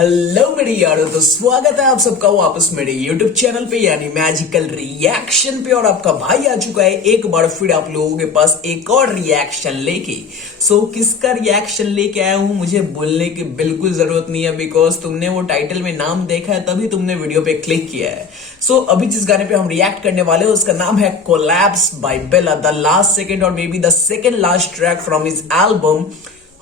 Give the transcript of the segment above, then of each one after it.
Hello मेरे यारों, तो स्वागत है आप सबका वापस मेरे YouTube चैनल पे यानी मैजिकल रिएक्शन पे। और आपका भाई आ चुका है एक बार फिर आप लोगों के पास एक और रिएक्शन लेके। किसका रिएक्शन लेके आया हूं मुझे बोलने की बिल्कुल जरूरत नहीं है, बिकॉज तुमने वो टाइटल में नाम देखा है तभी तुमने वीडियो पे क्लिक किया है। अभी जिस गाने पे हम रिएक्ट करने वाले हैं उसका नाम है collapse by Bella, the last second और maybe the second last track from his album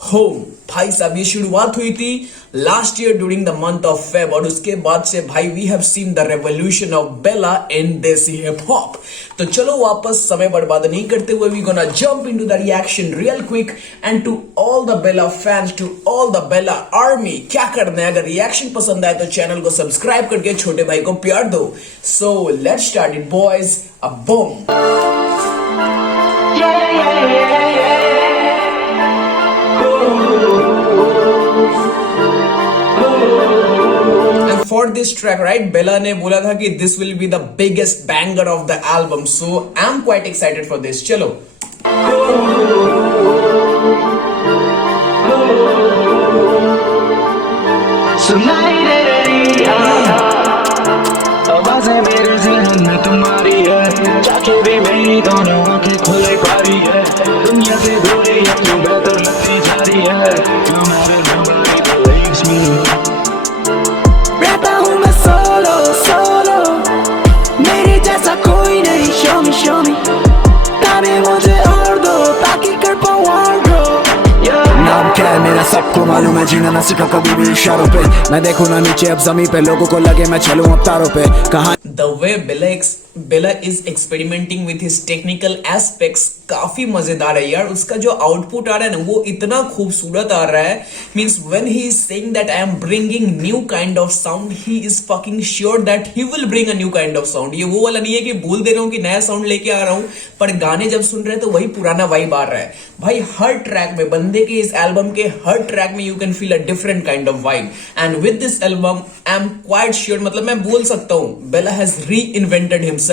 home. भाई साहब ये शुरुआत हुई थी last year during the month of Feb और उसके बाद से भाई we have seen the revolution of Bella in desi hip hop. तो चलो वापस समय बर्बाद नहीं करते हुए we gonna jump into the reaction real quick. And to all the Bella fans, to all the Bella army, क्या करना है, अगर रिएक्शन पसंद आए तो चैनल को सब्सक्राइब करके छोटे भाई को प्यार दो। So let's start it boys, a boom. For this track, right, Bella ने बोला था कि this will be the biggest banger of the album, so I'm quite excited for this. चलो सुनाई दे रही आवाज़ें मेरे ज़हन में तुम्हारी है, जाके भी मेरी दोनों आंखें खुले पारी है, दुनिया से दूरी अब क्यों बेहतर लगती जा रही है, no matter nobody believes me। रहता हूँ मैं सोलो मेरे जैसा कोई नहीं, show me ताने मुझे और दो ताकि कर पाऊँ और grow। नाम क्या है मेरा सबको मालूम है, जीना ना सीखा कभी भी इशारों पे, मैं देखूं ना नीचे अब जमीन पे, लोगों को लगे मैं चलूं अब तारों पे। कहां The way Bella is experimenting with his technical aspects काफी मजेदार है यार। उसका जो आउटपुट आ रहा है ना वो इतना खूबसूरत आ रहा है। Means when he is saying that I am bringing new kind of sound, he is fucking sure that he will bring a new kind of sound। ये वो वाला नहीं है कि बोल दे रहा हूँ कि नया साउंड लेके आ रहा हूँ, पर गाने जब सुन रहे हैं तो वही पुराना वाइब आ रहा है। भाई हर ट्रैक में, बंदे के इस एल्बम के हर ट्रैक में you can feel a different kind of vibe. And with this album I am quite sure, मतलब मैं बोल सकता हूँ बेला हैज री इन्वेंटेड हिमसेल्फ।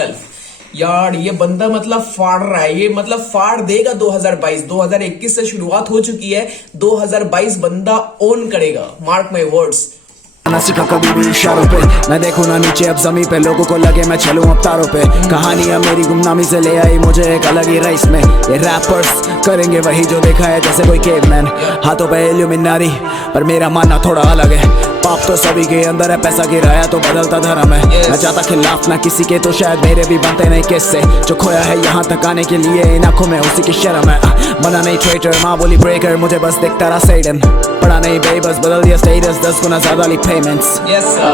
यार ये बंदा मतलब फाड़ रहा है, ये मतलब फाड़ देगा 2022। 2021 से शुरुआत हो चुकी है, 2022 बंदा ओन करेगा, मार्क माय वर्ड्स। ना सीखा कभी भी इशारों पे, मैं देखूं ना नीचे अब जमीन पे, लोगों को लगे मैं चलूं अब तारों पे। कहानियां मेरी गुमनामी से ले आई मुझे एक अलग ही रेस में, ये रैपर्स करेंगे वही जो देखा है जैसे कोई केवमैन, हाथों पे इल्यूमिनारी पर मेरा मानना थोड़ा अलग है। पाप तो सभी के अंदर है, पैसा गिराया तो बदलता धर्म है। मैं चाहता खिलाफ ना किसी के तो शायद मेरे भी बनते नहीं किससे, जो खोया है यहाँ तक आने के लिए इन आंखों में उसी की शर्म है। बना नहीं ट्रेटर, माँ बोली ब्रेकर, मुझे बस दिखता रहा सैडन, पढ़ा नहीं बेबस, बदल दिया स्टेटस 10 गुना ज्यादा ली payments। Yes sir,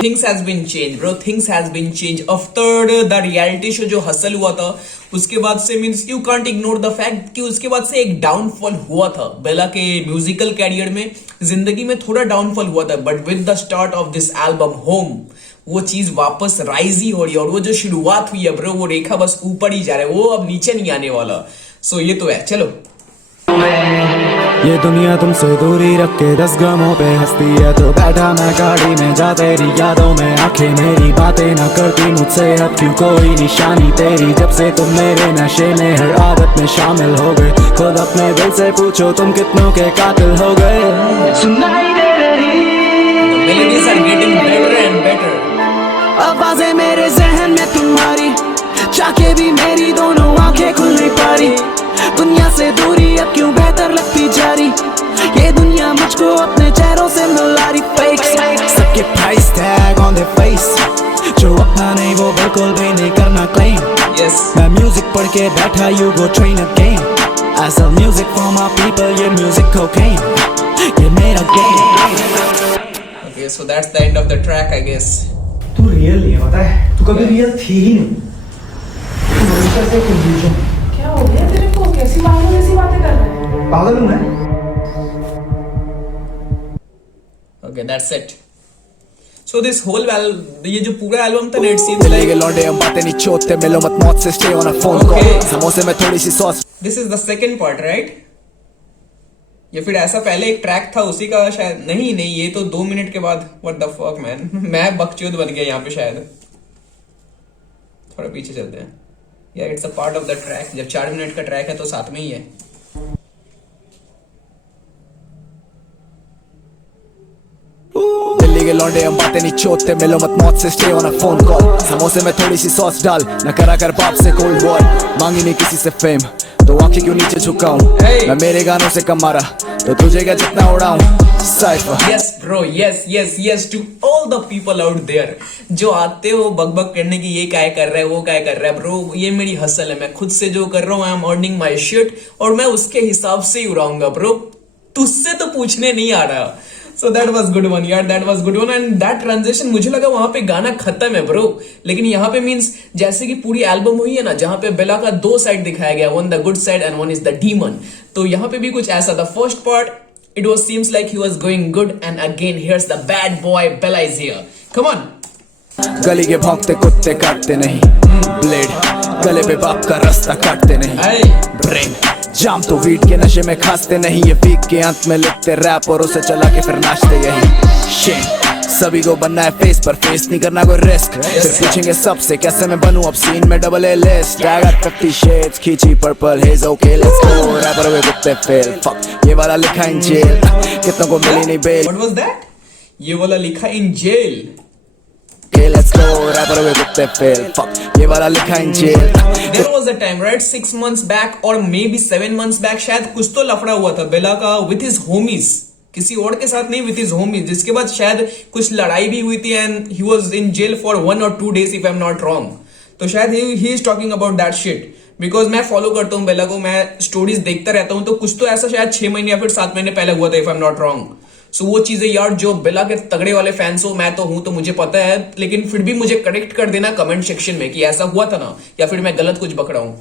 things has been changed bro, things has been changed after the reality show जो हसल हुआ था उसके बाद से, means you can't ignore the fact कि उसके बाद से एक डाउनफॉल हुआ था बेला के म्यूजिकल कैरियर में, जिंदगी में थोड़ा डाउनफॉल हुआ था। But with the start of this album home वो चीज वापस राइज ही हो रही है, और वो जो शुरुआत हुई है ब्रो वो रेखा बस ऊपर ही जा रहा है, वो अब नीचे नहीं आने वाला। ये तो है। चलो ये दुनिया तुमसे दूरी रख के 10 गमों पे हंसती है, तो बैठा मैं गाड़ी में जा तेरी यादों में, आंखें मेरी बातें ना करती मुझसे अब क्यों कोई निशानी तेरी, जब से तुम मेरे नशे में हर आदत में शामिल हो गए, खुद अपने दिल से पूछो तुम कितनों के कातिल हो गए। सुनाई दे रही melodies are getting better and better। आवाज़ें मेरे जहन में तुम्हारी, चाके भी मेरी दोनों आंखें खुल नहीं पा रही, दुनिया से दूरी अब क्यों बेहतर लगती जा रही, ये दुनिया मुझको अपने चेहरों से मिला रही। फेक्स सबके price tag on their face, जो अपना नहीं वो बिल्कुल भी नहीं करना क्लेम। Yes। मैं म्यूजिक पढ़ के बैठा, you go train again, I sell music for my people, ये म्यूजिक कोकेन, ये मेरा game. Okay, so that's the end of the track, I guess। तू रियल नहीं है, पता है, तू कभी रियल थी ही नहीं। तू हमेशा से कंफ्यूजन। क्या हो गया तेरे को? कैसी बातें कर रहा है? पागल हूँ मैं। Okay, that's it। So this whole ये जो पूरा एल्बम था इट सीम्स लाइक लौंडे हम बातें नहीं छोड़ते, मिलो मत मौत से stay on a phone call, समोसे में थोड़ी सी sauce. This is the second part right, या फिर ऐसा पहले एक ट्रैक था उसी का शायद, नहीं ये तो 2 मिनट के बाद। व्हाट द फक मैन, मैं बकचोद बन गया यहाँ पे शायद। थोड़ा पीछे चलते हैं यार, it's a part of the track, जब 4 मिनट का ट्रैक है तो साथ में ही है। के लौंडे हम बातें नहीं छोड़ते, मिलो मत मौत से stay on a phone call. समोसे में थोड़ी सी सॉस डाल, न करा कर बाप से कोल्ड वॉर। मांगी नहीं किसी से फेम तो आंखें क्यों नीचे झुकाऊं, मैं मेरे गानों से कम मारा तो तुझे क्या जितना उड़ाऊं। Cypher. Yes bro, yes to all the people out there जो आते हो बकबक करने की, ये क्या कर रहा है वो क्या कर रहा है। ब्रो ये मेरी हसल है, मैं खुद से जो कर रहा हूँ I am earning my shit, और मैं उसके हिसाब से ही उड़ाऊंगा ब्रो, तुझसे तो पूछने नहीं आ रहा। So that was good one यार, that was good one and that transition मुझे लगा वहां पे गाना खत्म है ब्रो, लेकिन यहाँ पे मींस जैसे कि पूरी एल्बम हुई है ना जहां पे बेला का दो साइड दिखाया गया, one the good side and one is the demon. तो यहाँ पे भी कुछ ऐसा था। First part it was seems like he was going good and again here's the bad boy Bella is here, come on। गली के भौंकते कुत्ते काटते नहीं, ब्लेड गले पे बाप का रास्ता काटते नहीं, ब्रेन जाम तो वीट के नशे में खासते नहीं, ये वीक के अंत में लिखते रैप और उसे चला के फिर नाचते यही। शेम सभी को बनना है फेस पर, फेस नहीं करना कोई रिस्क, फिर पूछेंगे सबसे कैसे मैं बनूं अब सीन में double A list. I got 50 shades खींची purple haze, okay let's go rapper हुए कुत्ते फेल, फक ये वाला लिखा इन जेल, कितनों को मिली नहीं बेल। What was that? ये वाला लिखा in jail. Okay let's go rapper हुए कुत्ते फेल, फक ये वाला लिखा in jail. There was a time right 6 months back or maybe 7 months back शायद कुछ तो लफड़ा हुआ था बेला का with his homies, किसी और के साथ नहीं, विथ हिज होमीज, जिसके बाद शायद कुछ लड़ाई भी हुई थी and he was in jail for 1 or 2 days if I am not wrong. तो शायद he is talking about that shit, because मैं फॉलो करता हूँ बेला को, मैं स्टोरीज देखता रहता हूँ, तो कुछ तो ऐसा शायद 6 महीने या फिर 7 महीने पहले हुआ था if I am not wrong. So वो चीजें यार जो बेला के तगड़े वाले फैंस हो, मैं तो हूं तो मुझे पता है, लेकिन फिर भी मुझे करेक्ट कर देना कमेंट सेक्शन में कि ऐसा हुआ था ना, या फिर मैं गलत कुछ बकड़ा हूं।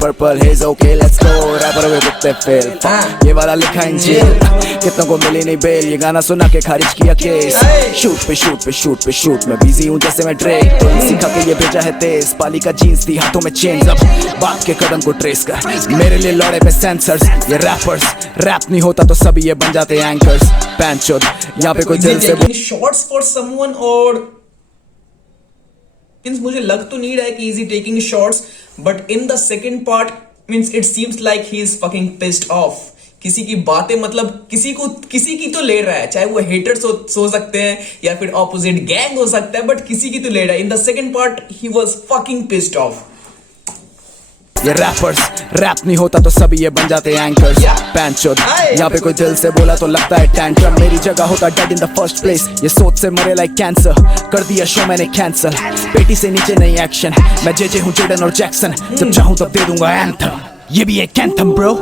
Purple haze okay let's go rapper हुए कुत्ते फेल, ये वाला लिखा इन जेल, कितनों को मिली नहीं बेल, ये गाना सुना के खारिज किया केस। शूट पे शूट मैं बिजी हूँ जैसे मैं ड्रेक, तो सिखा के ये भेजा है तेज, पाली का जीन्स थी हाथों में चेंज, अब बात के कदम को ट्रेस कर, मेरे लिए लौड़े पे सेंसर्स, ये रैपर्स रैप नहीं होता तो सभी ये बन जाते एंकर्स। पैंचोद यहाँ पे कोई दिल से शॉर्ट्स फॉर समवन, और मींस मुझे लग तो नहीं रहा है कि is he taking shots, but in the second part means it seems like he is fucking pissed off. किसी की बातें मतलब किसी की तो ले रहा है, चाहे वो हेटर्स हो सकते हैं या फिर ऑपोजिट गैंग हो सकता है, बट किसी की तो ले रहा है। In the second part he was fucking pissed off. ये रैपर्स रैप नहीं होता तो सभी ये बन जाते एंकर्स। पैंचोद यहाँ पे कोई दिल से बोला तो लगता है टैंट्रम, मेरी जगह होता dead in the first place, ये सोच से मरे लाइक कैंसर, कर दिया शो मैंने कैंसल, पेटी से नीचे नहीं एक्शन, मैं जे हूँ जेडन और जैक्सन, जब चाहूँ तब दे दूंगा एंथम, ये भी एक anthem bro.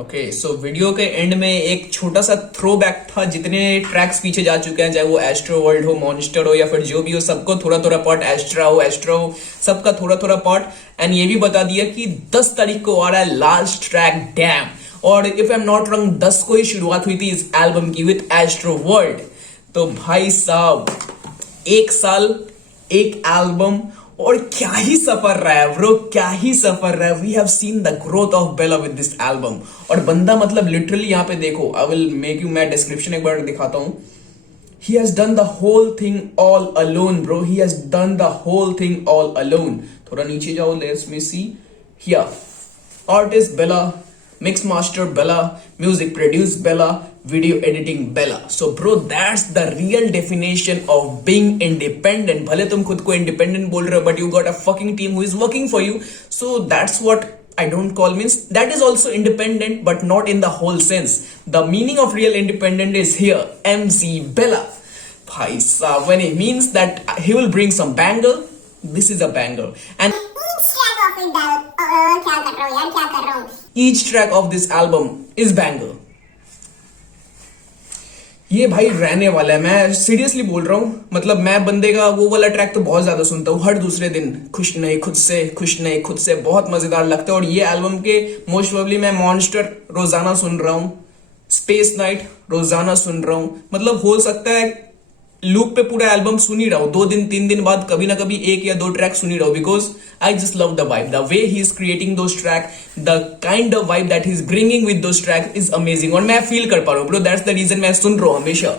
Okay so video के एंड में एक छोटा सा थ्रो बैक था, जितने ट्रैक्स पीछे जा चुके हैं, चाहे वो एस्ट्रो वर्ल्ड हो, मॉन्स्टर हो या फिर जो भी हो, सबको थोड़ा थोड़ा पार्ट, एस्ट्रा हो, सबका थोड़ा थोड़ा पार्ट। एंड ये भी बता दिया कि 10 तारीख को आ रहा है लास्ट ट्रैक डैम, और if I am not wrong 10 को ही शुरुआत हुई थी इस एल्बम की विद एस्ट्रो वर्ल्ड। तो भाई साहब 1 साल 1 एल्बम, और क्या ही सफर रहा है ब्रो, क्या ही सफर रहा है। We have seen the growth of Bella with this album, और बंदा मतलब लिटरली यहाँ पे देखो, आई विल मेक यू, मैं डिस्क्रिप्शन एक बार दिखाता हूँ। He has done the whole thing all alone bro, he has done the whole thing all alone। थोड़ा नीचे जाओ, let's me see here, artist Bella, mix master Bella, music produce Bella, video editing Bella। So bro that's the real definition of being independent। भले तुम खुद को independent बोल रहे हो, but you got a fucking team who is working for you, so that's what I don't call, means that is also independent but not in the whole sense। The meaning of real independent is here, MC Bella। Bhai sahab, when he means that he will bring some banger, this is a banger, and each track of this album is banger। ये भाई रहने वाला है, मैं seriously बोल रहा हूँ। मतलब मैं बंदे का वो वाला ट्रैक तो बहुत ज्यादा सुनता हूँ हर दूसरे दिन, खुश नहीं खुद से, बहुत मजेदार लगता है। और ये एल्बम के मोस्ट प्रोबेबली मैं मॉन्स्टर रोजाना सुन रहा हूँ, स्पेस नाइट रोजाना सुन रहा हूँ, मतलब हो सकता है लूप पे पूरा एल्बम सुन ही रहा हूं, 2 दिन 3 दिन बाद कभी ना कभी 1 या 2 ट्रैक सुन ही रहा हूं, because I just love the vibe, the way he is creating those track, the kind of vibe that he is bringing with those track is amazing, और मैं फील कर पा रहा हूं ब्रो, दैट्स द रीजन मैं सुन रहा हूं हमेशा।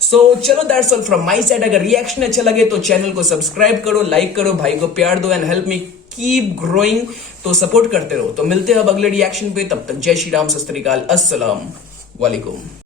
सो चलो that's all from my side. अगर रिएक्शन अच्छा लगे तो चैनल को सब्सक्राइब करो, लाइक करो, भाई को प्यार दो and help me keep growing, तो सपोर्ट करते रहो। तो मिलते हैं अब अगले रिएक्शन पे, तब तक जय श्री राम, सत श्री अकाल, अस्सलाम वालेकुम।